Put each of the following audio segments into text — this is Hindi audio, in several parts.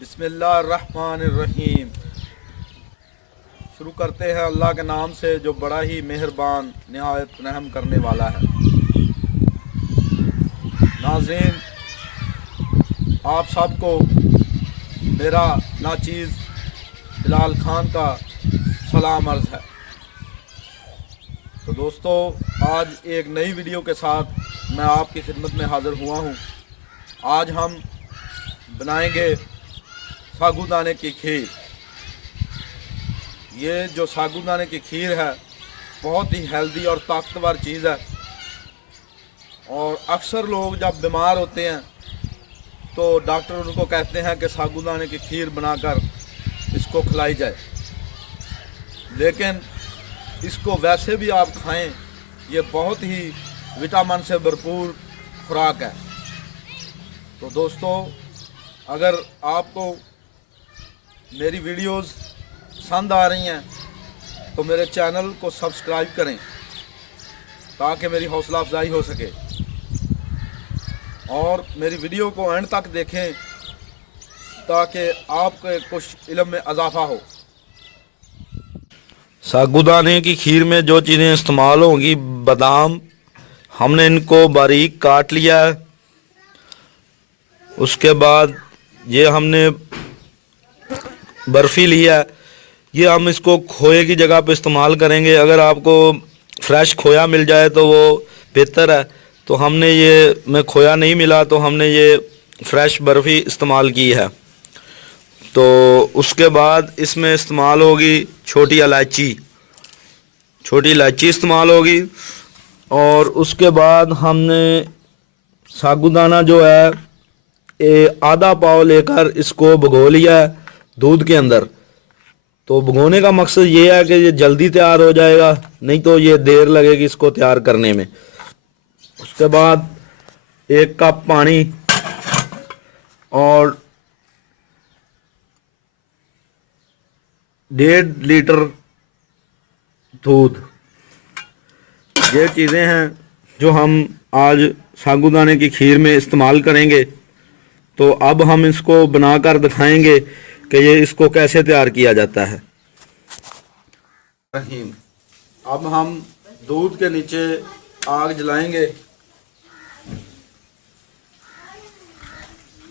बिस्मिल्लाहिर्रहमानिर्रहीम। शुरू करते हैं अल्लाह के नाम से जो बड़ा ही मेहरबान निहायत रहम करने वाला है। नाज़रीन, आप सबको मेरा नाचीज़ बिलाल खान का सलाम अर्ज़ है। तो दोस्तों, आज एक नई वीडियो के साथ मैं आपकी खिदमत में हाज़िर हुआ हूँ। आज हम बनाएंगे सागूदाने की खीर। ये जो सागूदाने की खीर है बहुत ही हेल्दी और ताकतवर चीज़ है, और अक्सर लोग जब बीमार होते हैं तो डॉक्टर उनको कहते हैं कि सागूदाने की खीर बनाकर इसको खिलाई जाए, लेकिन इसको वैसे भी आप खाएं, ये बहुत ही विटामिन से भरपूर खुराक है। तो दोस्तों, अगर आपको मेरी वीडियोस पसंद आ रही हैं तो मेरे चैनल को सब्सक्राइब करें ताकि मेरी हौसला अफजाई हो सके, और मेरी वीडियो को एंड तक देखें ताकि आपके कुछ इल्म में इजाफा हो। सागूदाने की खीर में जो चीज़ें इस्तेमाल होंगी, बादाम हमने इनको बारीक काट लिया है। उसके बाद ये हमने बर्फ़ी लिया है, ये हम इसको खोए की जगह पे इस्तेमाल करेंगे। अगर आपको फ्रेश खोया मिल जाए तो वो बेहतर है। तो हमने ये में खोया नहीं मिला तो हमने ये फ्रेश बर्फ़ी इस्तेमाल की है। तो उसके बाद इसमें इस्तेमाल होगी छोटी इलायची इस्तेमाल होगी। और उसके बाद हमने सागूदाना जो है आधा पाव लेकर इसको भिगो लिया है दूध के अंदर। तो भिगोने का मकसद ये है कि ये जल्दी तैयार हो जाएगा, नहीं तो ये देर लगेगी इसको तैयार करने में। उसके बाद 1 कप पानी और 1.5 लीटर दूध, ये चीज़ें हैं जो हम आज सागूदाने की खीर में इस्तेमाल करेंगे। तो अब हम इसको बनाकर दिखाएंगे कि ये इसको कैसे तैयार किया जाता है। अब हम दूध के नीचे आग जलाएंगे।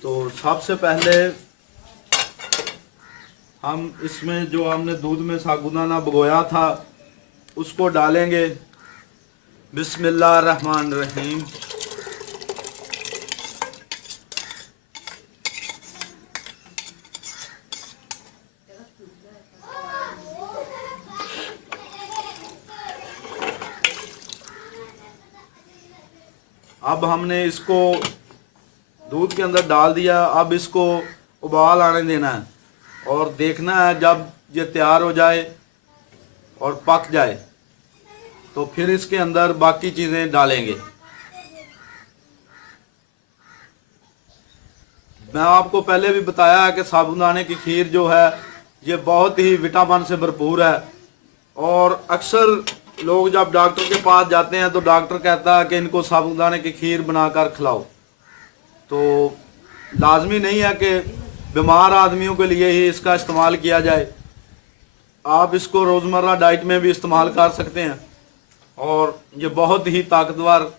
तो सबसे पहले हम इसमें जो हमने दूध में सागूदाना भिगोया था उसको डालेंगे। बिस्मिल्लाहिर्रहमानिर्रहीम। अब हमने इसको दूध के अंदर डाल दिया। अब इसको उबाल आने देना है और देखना है जब ये तैयार हो जाए और पक जाए तो फिर इसके अंदर बाकी चीज़ें डालेंगे। मैं आपको पहले भी बताया है कि साबूदाने की खीर जो है ये बहुत ही विटामिन से भरपूर है, और अक्सर लोग जब डॉक्टर के पास जाते हैं तो डॉक्टर कहता है कि इनको साबूदाने की खीर बनाकर खिलाओ। तो लाजमी नहीं है कि बीमार आदमियों के लिए ही इसका इस्तेमाल किया जाए, आप इसको रोज़मर्रा डाइट में भी इस्तेमाल कर सकते हैं, और ये बहुत ही ताकतवर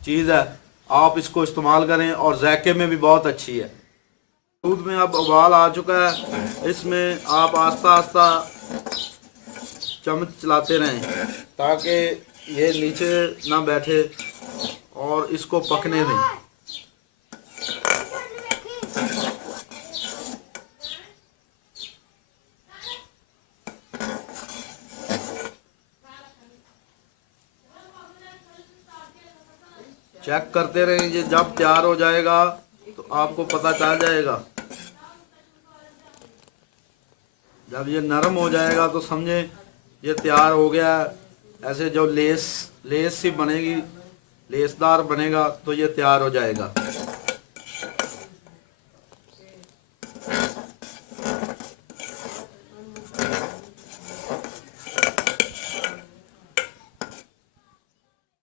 चीज़ है। आप इसको इस्तेमाल करें और जायके में भी बहुत अच्छी है। दूध में अब उबाल आ चुका है, इसमें आप आस्ता आस्ता चम्मच चलाते रहें ताकि ये नीचे ना बैठे, और इसको पकने दें। चेक करते रहें, ये जब तैयार हो जाएगा तो आपको पता चल जाएगा। जब ये नरम हो जाएगा तो समझें ये तैयार हो गया। ऐसे जो लेस सी बनेगी, लेसदार बनेगा तो ये तैयार हो जाएगा।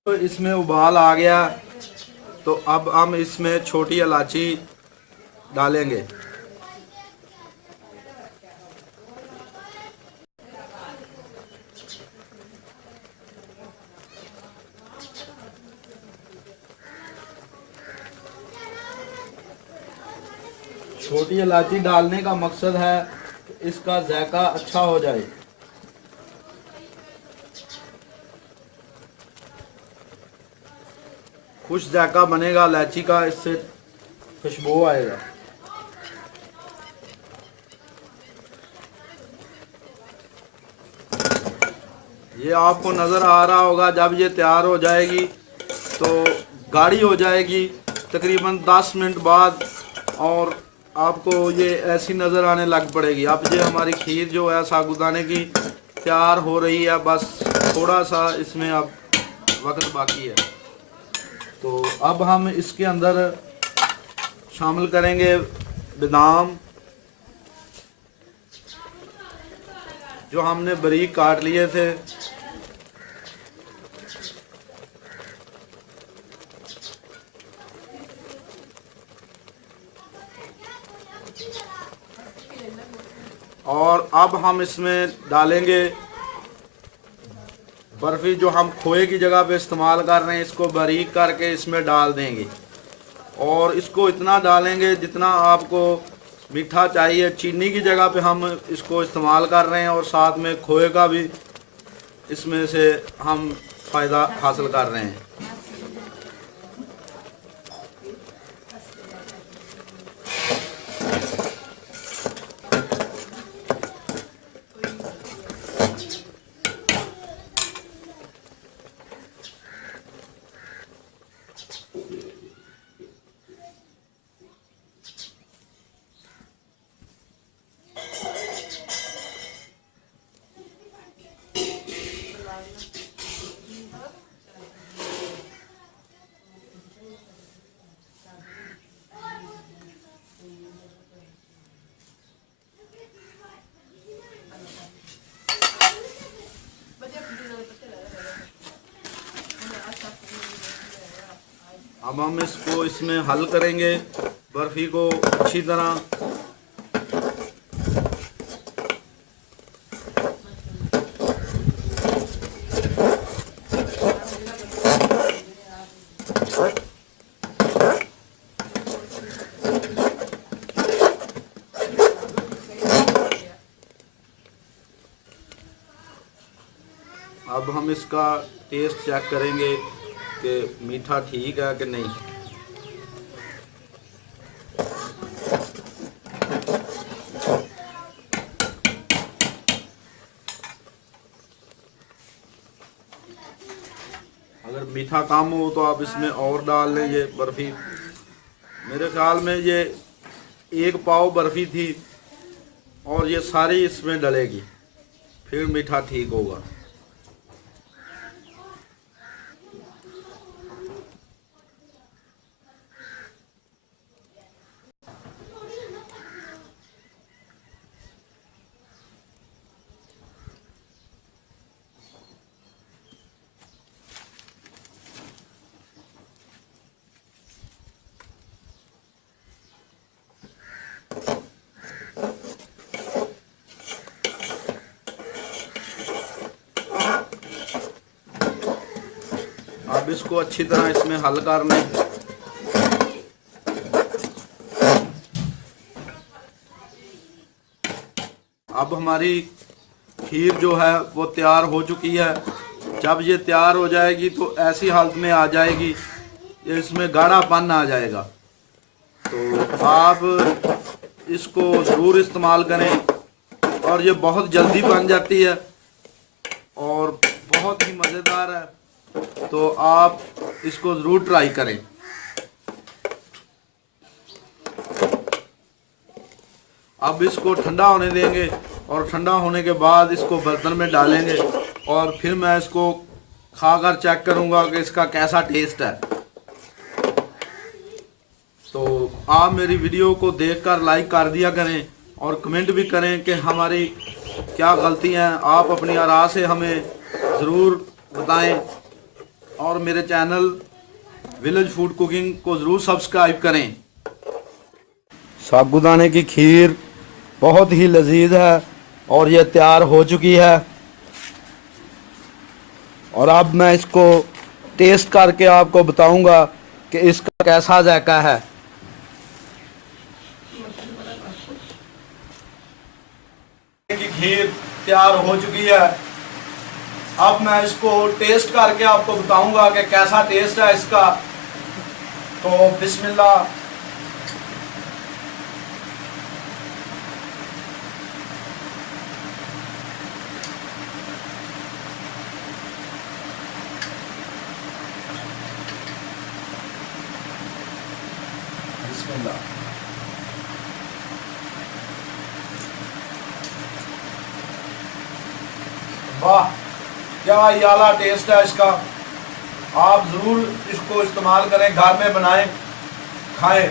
तो इसमें उबाल आ गया तो अब हम इसमें छोटी इलायची डालेंगे। छोटी इलायची डालने का मकसद है कि इसका जायका अच्छा हो जाए। खुश जायका बनेगा इलायची का, इससे खुशबू आएगा। ये आपको नज़र आ रहा होगा, जब ये तैयार हो जाएगी तो गाढ़ी हो जाएगी तकरीबन 10 मिनट बाद, और आपको ये ऐसी नज़र आने लग पड़ेगी। अब ये हमारी खीर जो है साबूदाने की तैयार हो रही है, बस थोड़ा सा इसमें अब वक्त बाकी है। तो अब हम इसके अंदर शामिल करेंगे बादाम, जो हमने बारीक काट लिए थे। और अब हम इसमें डालेंगे बर्फ़ी, जो हम खोए की जगह पे इस्तेमाल कर रहे हैं, इसको बारीक करके इसमें डाल देंगे। और इसको इतना डालेंगे जितना आपको मीठा चाहिए। चीनी की जगह पे हम इसको इस्तेमाल कर रहे हैं, और साथ में खोए का भी इसमें से हम फ़ायदा हासिल कर रहे हैं। अब हम इसको इसमें हल करेंगे बर्फ़ी को अच्छी तरह। अब हम इसका टेस्ट चेक करेंगे कि मीठा ठीक है कि नहीं। अगर मीठा कम हो तो आप इसमें और डाल लें ये बर्फ़ी। मेरे ख्याल में ये 1 पाव बर्फ़ी थी, और ये सारी इसमें डलेगी, फिर मीठा ठीक होगा। अब इसको अच्छी तरह इसमें हल कर लें। अब हमारी खीर जो है वो तैयार हो चुकी है। जब ये तैयार हो जाएगी तो ऐसी हालत में आ जाएगी, ये इसमें गाढ़ापन आ जाएगा। तो आप इसको ज़रूर इस्तेमाल करें, और ये बहुत जल्दी बन जाती है और बहुत ही मज़ेदार है। तो आप इसको ज़रूर ट्राई करें। अब इसको ठंडा होने देंगे, और ठंडा होने के बाद इसको बर्तन में डालेंगे, और फिर मैं इसको खाकर चेक करूंगा कि इसका कैसा टेस्ट है। तो आप मेरी वीडियो को देखकर लाइक कर दिया करें, और कमेंट भी करें कि हमारी क्या गलतियां हैं। आप अपनी आराज़ से हमें ज़रूर बताएं, और मेरे चैनल विलेज फूड कुकिंग को ज़रूर सब्सक्राइब करें। साबूदाने की खीर बहुत ही लजीज है, और ये तैयार हो चुकी है। और अब मैं इसको टेस्ट करके आपको बताऊंगा कि इसका कैसा जायका है। खीर तैयार हो चुकी है। अब मैं इसको टेस्ट करके आपको बताऊंगा कि कैसा टेस्ट है इसका। तो बिस्मिल्लाह। बिस्मिल्लाह। वाह, क्या ये आला टेस्ट है इसका। आप ज़रूर इसको इस्तेमाल करें, घर में बनाएं, खाएं।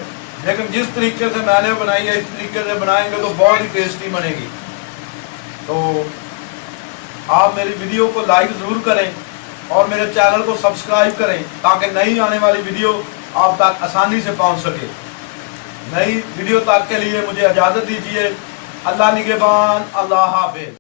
लेकिन जिस तरीके से मैंने बनाई है इस तरीके से बनाएंगे तो बहुत ही टेस्टी बनेगी। तो आप मेरी वीडियो को लाइक ज़रूर करें और मेरे चैनल को सब्सक्राइब करें ताकि नई आने वाली वीडियो आप तक आसानी से पहुंच सके। नई वीडियो तक के लिए मुझे इजाज़त दीजिए। अल्लाह निगहबान, अल्लाह हाफिज़।